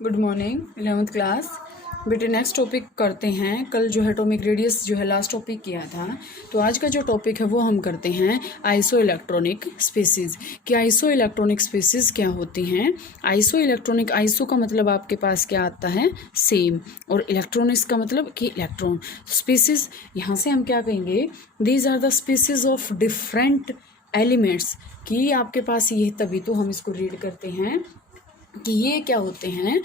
Good morning 11th class. बेटे next topic करते हैं। कल जो है एटॉमिक रेडियस जो है लास्ट टॉपिक किया था, तो आज का जो टॉपिक है वो हम करते हैं आइसो इलेक्ट्रॉनिक स्पीसीज़। कि आइसो इलेक्ट्रॉनिक स्पीसीज़ क्या होती हैं। आइसो इलेक्ट्रॉनिक, आइसो का मतलब आपके पास क्या आता है, सेम, और इलेक्ट्रॉनिक्स का मतलब कि इलेक्ट्रॉन। स्पीसीज़ यहाँ से हम क्या कहेंगे, these are the species of different elements. कि आपके पास ये, तभी तो हम इसको रीड करते हैं कि ये क्या होते हैं,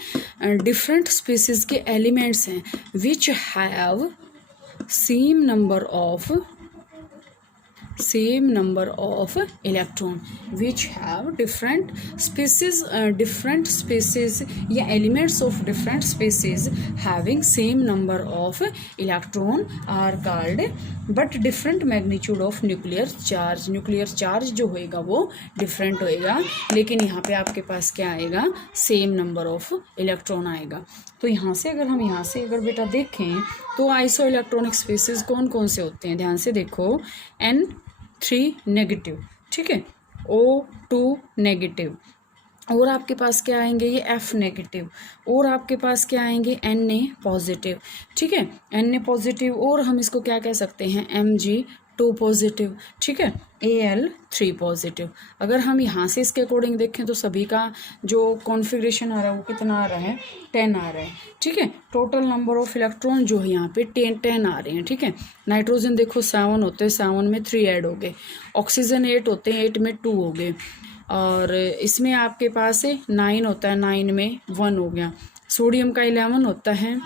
डिफरेंट स्पीसीज के एलिमेंट्स हैं which have same number of electron, which have different species या elements of different species having same number of electron are called, but different magnitude of nuclear charge. Nuclear charge जो होएगा वो different होएगा, लेकिन यहाँ पे आपके पास क्या आएगा, सेम नंबर ऑफ इलेक्ट्रॉन आएगा। तो यहाँ से अगर बेटा देखें तो आइसो इलेक्ट्रॉनिक स्पीसीज कौन कौन से होते हैं, ध्यान से देखो। N3 नेगेटिव, ठीक है, O2 नेगेटिव, और आपके पास क्या आएंगे, ये F नेगेटिव, और आपके पास क्या आएंगे, Na पॉजिटिव, ठीक है, Na पॉजिटिव, और हम इसको क्या कह सकते हैं, Mg2 पॉजिटिव, ठीक है, Al3 पॉजिटिव। अगर हम यहाँ से इसके अकॉर्डिंग देखें तो सभी का जो कॉन्फ़िगरेशन आ रहा है वो कितना आ रहा है, 10 आ रहा है, ठीक है। टोटल नंबर ऑफ इलेक्ट्रॉन जो है यहाँ पे 10 आ रहे हैं, ठीक है। नाइट्रोजन देखो 7 होते हैं, 7 में 3 ऐड हो गए। ऑक्सीजन 8 होते हैं, 8 में 2 हो गए। और इसमें आपके पास 9 होता है, 9 में 1 हो गया। सोडियम का 11 होता है,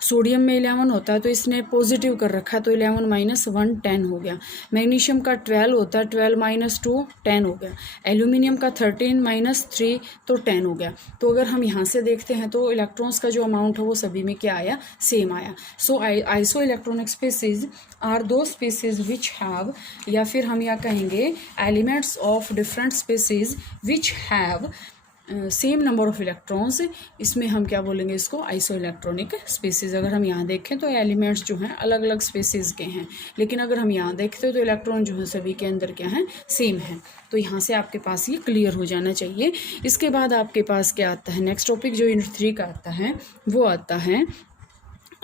सोडियम में 11 होता है तो इसने पॉजिटिव कर रखा है, तो 11 - 1 10 हो गया। मैग्नीशियम का 12 होता है, 12 - 2 10 हो गया। एल्यूमिनियम का 13 - 3 तो 10 हो गया। तो अगर हम यहाँ से देखते हैं तो इलेक्ट्रॉन्स का जो अमाउंट है वो सभी में क्या आया, सेम आया। सो आइसो इलेक्ट्रॉनिक स्पीसीज आर दो स्पीसीज विच हैव, या फिर हम या कहेंगे elements of different species which have same number of electrons. इसमें हम क्या बोलेंगे, इसको आइसो इलेक्ट्रॉनिक स्पीसीज। अगर हम यहाँ देखें तो एलिमेंट्स जो हैं अलग अलग स्पीसीज के हैं, लेकिन अगर हम यहाँ देखते हो तो इलेक्ट्रॉन जो है सभी के अंदर क्या है, सेम है। तो यहाँ से आपके पास ये क्लियर हो जाना चाहिए। इसके बाद आपके पास क्या आता है, नेक्स्ट टॉपिक जो यूनिट 3 का आता है वो आता है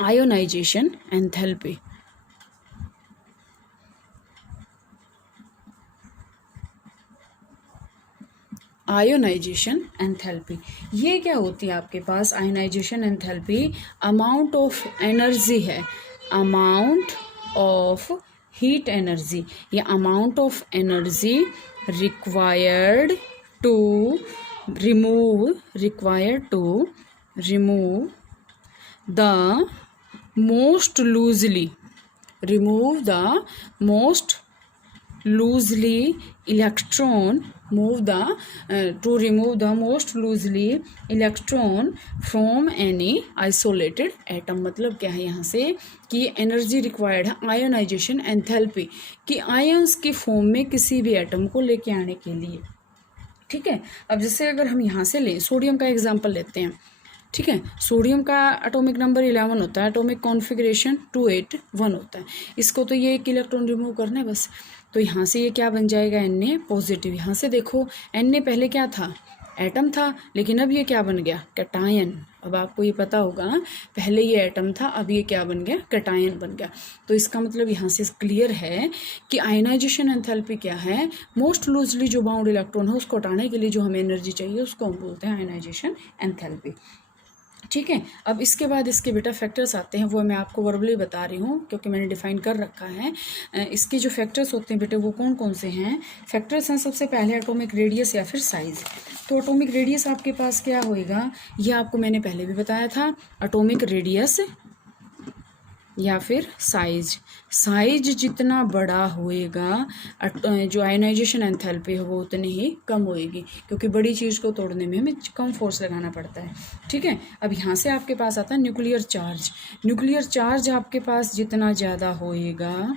आयोनाइजेशन एंथैल्पी। आयोनाइजेशन एंथैल्पी, ये क्या होती है आपके पास, ionisation enthalpy amount of energy है, अमाउंट ऑफ हीट एनर्जी या amount of energy required to remove the most loosely electron from any isolated atom. मतलब क्या है यहाँ से कि एनर्जी रिक्वायर्ड है आयोनाइजेशन एंथैल्पी, कि आयंस की फॉर्म में किसी भी एटम को लेके आने के लिए, ठीक है। अब जैसे अगर हम यहाँ से लें, सोडियम का एग्जांपल लेते हैं, ठीक है। सोडियम का एटॉमिक नंबर 11 होता है, एटॉमिक कॉन्फ़िगरेशन 281 होता है। इसको तो ये एक इलेक्ट्रॉन रिमूव करना है बस। तो यहाँ से ये क्या बन जाएगा, Na पॉजिटिव। यहाँ से देखो Na पहले क्या था, एटम था, लेकिन अब ये क्या बन गया, कैटायन। अब आपको ये पता होगा, पहले ये एटम था, अब ये क्या बन गया, कैटायन बन गया। तो इसका मतलब यहाँ से क्लियर है कि आयनाइजेशन एंथैल्पी क्या है, मोस्ट लूजली जो बाउंड इलेक्ट्रॉन है उसको हटाने के लिए जो हमें एनर्जी चाहिए उसको हम बोलते हैं आयनाइजेशन एंथैल्पी, ठीक है। अब इसके बाद इसके बेटा फैक्टर्स आते हैं, वो मैं आपको वर्बली बता रही हूँ क्योंकि मैंने डिफाइन कर रखा है। इसके जो फैक्टर्स होते हैं बेटे वो कौन कौन से हैं। फैक्टर्स हैं सबसे पहले एटॉमिक रेडियस या फिर साइज़। तो एटॉमिक रेडियस आपके पास क्या होएगा, ये आपको मैंने पहले भी बताया था, एटॉमिक रेडियस या फिर साइज जितना बड़ा होएगा जो आयनाइजेशन एंथैल्पी है वो उतनी ही कम होएगी, क्योंकि बड़ी चीज़ को तोड़ने में हमें कम फोर्स लगाना पड़ता है, ठीक है। अब यहाँ से आपके पास आता है न्यूक्लियर चार्ज आपके पास जितना ज़्यादा होएगा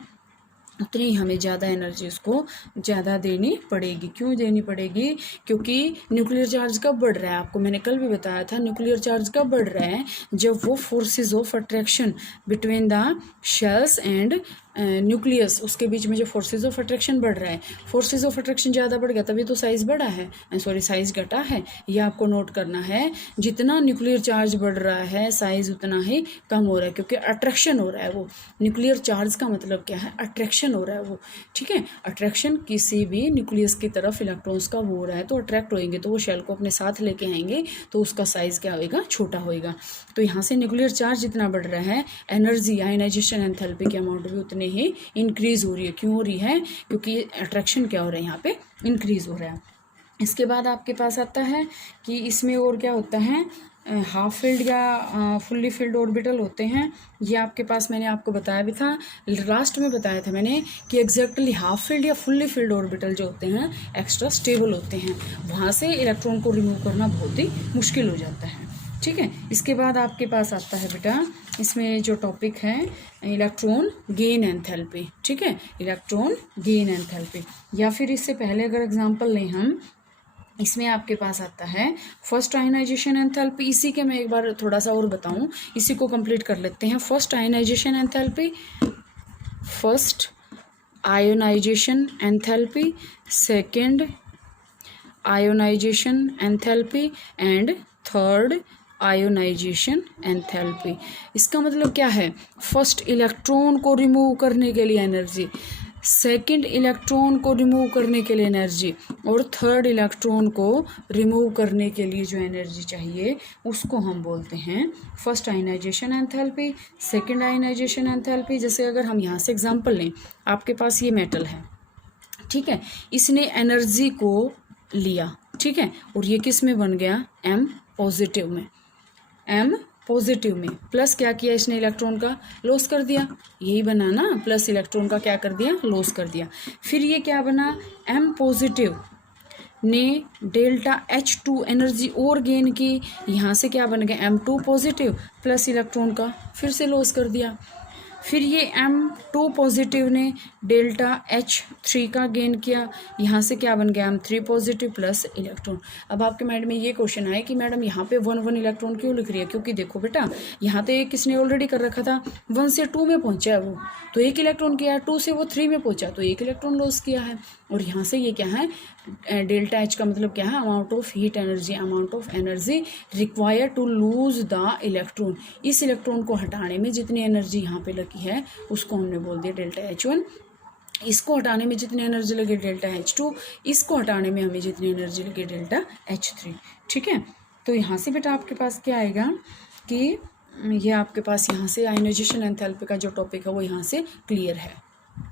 उतनी हमें ज़्यादा एनर्जी उसको ज़्यादा देनी पड़ेगी। क्यों देनी पड़ेगी, क्योंकि न्यूक्लियर चार्ज कब बढ़ रहा है, आपको मैंने कल भी बताया था, न्यूक्लियर चार्ज कब बढ़ रहा है, जब वो forces of attraction between the shells and nucleus उसके बीच में जो फोर्सेज ऑफ अट्रैक्शन बढ़ रहा है, फोर्सेज ऑफ अट्रैक्शन ज़्यादा बढ़ गया तभी तो साइज़ बढ़ा है, सॉरी साइज़ घटा है। ये आपको नोट करना है, जितना न्यूक्लियर चार्ज बढ़ रहा है साइज़ उतना ही कम हो रहा है, क्योंकि अट्रैक्शन हो रहा है। वो न्यूक्लियर चार्ज का मतलब क्या है, अट्रैक्शन हो रहा है वो, ठीक है। अट्रैक्शन किसी भी न्यूक्लियस की तरफ इलेक्ट्रॉन्स का हो रहा है तो अट्रैक्ट होएंगे, तो वो शेल को अपने साथ लेके आएंगे, तो उसका साइज़ क्या होएगा, छोटा होएगा। तो यहाँ से न्यूक्लियर चार्ज जितना बढ़ रहा है, एनर्जी आयनाइजेशन एंथैल्पी की अमाउंट भी उतने ही इंक्रीज हो रही है। क्यों हो रही है, क्योंकि अट्रैक्शन क्या हो रहा है यहाँ पे, इंक्रीज हो रहा है। इसके बाद आपके पास आता है कि इसमें और क्या होता है, हाफ फील्ड या फुल्ली फील्ड ऑर्बिटल होते हैं। ये आपके पास मैंने आपको बताया भी था, लास्ट में बताया था मैंने कि एग्जैक्टली हाफ फील्ड या फुल्ली फील्ड ऑर्बिटल जो होते हैं एक्स्ट्रा स्टेबल होते हैं, वहाँ से इलेक्ट्रॉन को रिमूव करना बहुत ही मुश्किल हो जाता है, ठीक है। इसके बाद आपके पास आता है बेटा, इसमें जो टॉपिक है इलेक्ट्रॉन गेन एंथैल्पी, ठीक है, इलेक्ट्रॉन गेन एंथैल्पी। या फिर इससे पहले अगर एग्जांपल लें हम, इसमें आपके पास आता है फर्स्ट आयनाइजेशन एंथैल्पी। इसी के मैं एक बार थोड़ा सा और बताऊं, इसी को कंप्लीट कर लेते हैं। First ionisation enthalpy, first ionisation enthalpy, second ionisation enthalpy and third ionisation enthalpy. इसका मतलब क्या है, फर्स्ट इलेक्ट्रॉन को रिमूव करने के लिए एनर्जी, सेकंड इलेक्ट्रॉन को रिमूव करने के लिए एनर्जी, और थर्ड इलेक्ट्रॉन को रिमूव करने के लिए जो एनर्जी चाहिए उसको हम बोलते हैं first ionisation enthalpy, second ionisation enthalpy. जैसे अगर हम यहाँ से एग्जांपल लें, आपके पास ये मेटल है, ठीक है, इसने एनर्जी को लिया, ठीक है, और ये किस में बन गया, एम पॉजिटिव में, एम पॉजिटिव में, प्लस क्या किया इसने, इलेक्ट्रॉन का लॉस कर दिया, यही बना ना, प्लस इलेक्ट्रॉन का क्या कर दिया, लॉस कर दिया। फिर ये क्या बना, एम पॉजिटिव ने डेल्टा H2 एनर्जी और गेन की, यहाँ से क्या बन गया, M2 पॉजिटिव प्लस इलेक्ट्रॉन का फिर से लॉस कर दिया। फिर ये M2 पॉजिटिव ने डेल्टा H3 का गेन किया, यहाँ से क्या बन गया, M3 पॉजिटिव प्लस इलेक्ट्रॉन। अब आपके माइंड में ये क्वेश्चन आए कि मैडम यहाँ पे 1 1 इलेक्ट्रॉन क्यों लिख रही है, क्योंकि देखो बेटा यहाँ तो एक किसने ऑलरेडी कर रखा था, 1 से 2 में पहुँचा है वो, तो 1 इलेक्ट्रॉन किया, 2 से वो 3 में पहुँचा तो 1 इलेक्ट्रॉन लॉस किया है। और यहाँ से ये क्या है, डेल्टा H का मतलब क्या है, amount of heat energy, amount of energy required to lose the electron. इस इलेक्ट्रॉन को हटाने में जितनी एनर्जी यहाँ पे लगी है उसको हमने बोल दिया डेल्टा H1, इसको हटाने में जितनी एनर्जी लगी डेल्टा H2, इसको हटाने में हमें जितनी एनर्जी लगी डेल्टा H3, ठीक है। तो यहाँ से बेटा आपके पास क्या आएगा कि ये आपके पास यहाँ से आयनाइजेशन एंथैल्पी का जो टॉपिक है वो यहाँ से क्लियर है।